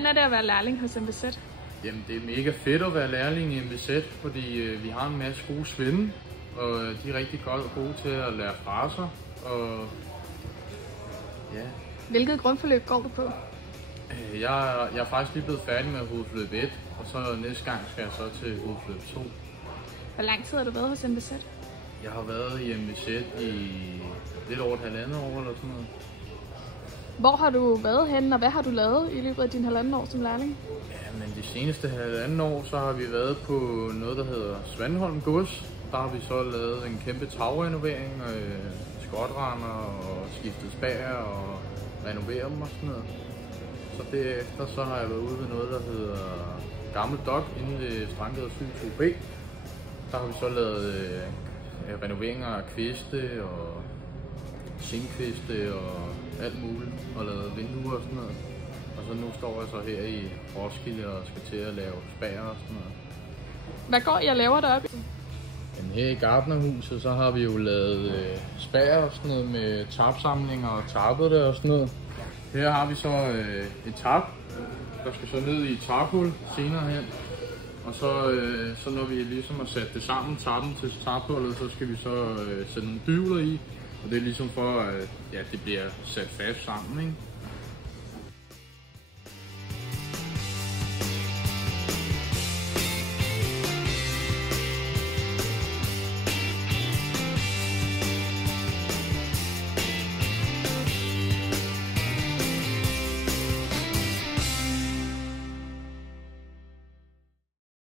Hvordan er det at være lærling hos MVZ? Jamen, det er mega fedt at være lærling i MVZ, fordi vi har en masse gode svende, og de er rigtig gode til at lære fra sig. Og ja. Hvilket grundforløb går du på? Jeg er faktisk lige blevet færdig med hovedforløb 1, og så næste gang skal jeg så til hovedforløb 2. Hvor lang tid har du været hos MVZ? Jeg har været i MVZ i lidt over et halvandet år eller sådan noget. Hvor har du været henne, og hvad har du lavet i løbet af din halvanden år som lærling? Ja, men de seneste halvanden år, så har vi været på noget, der hedder Svanholm Gods. Der har vi så lavet en kæmpe tagrenovering, skotrender og skiftet spær og renoveret dem og sådan noget. Så derefter så har jeg været ude ved noget, der hedder Gammel Dok inde ved Strandgade 7-2B. Der har vi så lavet renoveringer af kviste og zinkviste og alt muligt, og lavet vinduer og sådan noget. Og så nu står jeg så her i Roskilde og skal til at lave spær og sådan noget. Hvad går I og laver deroppe? Jamen, her i Gartnerhuset, så har vi jo lavet spær og sådan noget med tarpsamlinger og tarpet det og sådan noget. Her har vi så et tarp, der skal så ned i et tarphul senere hen. Og så når vi ligesom har sat det sammen, tarpen til tarphullet, så skal vi så sætte nogle dyvler i. Og det er ligesom for, at det bliver sat fast sammen, ikke?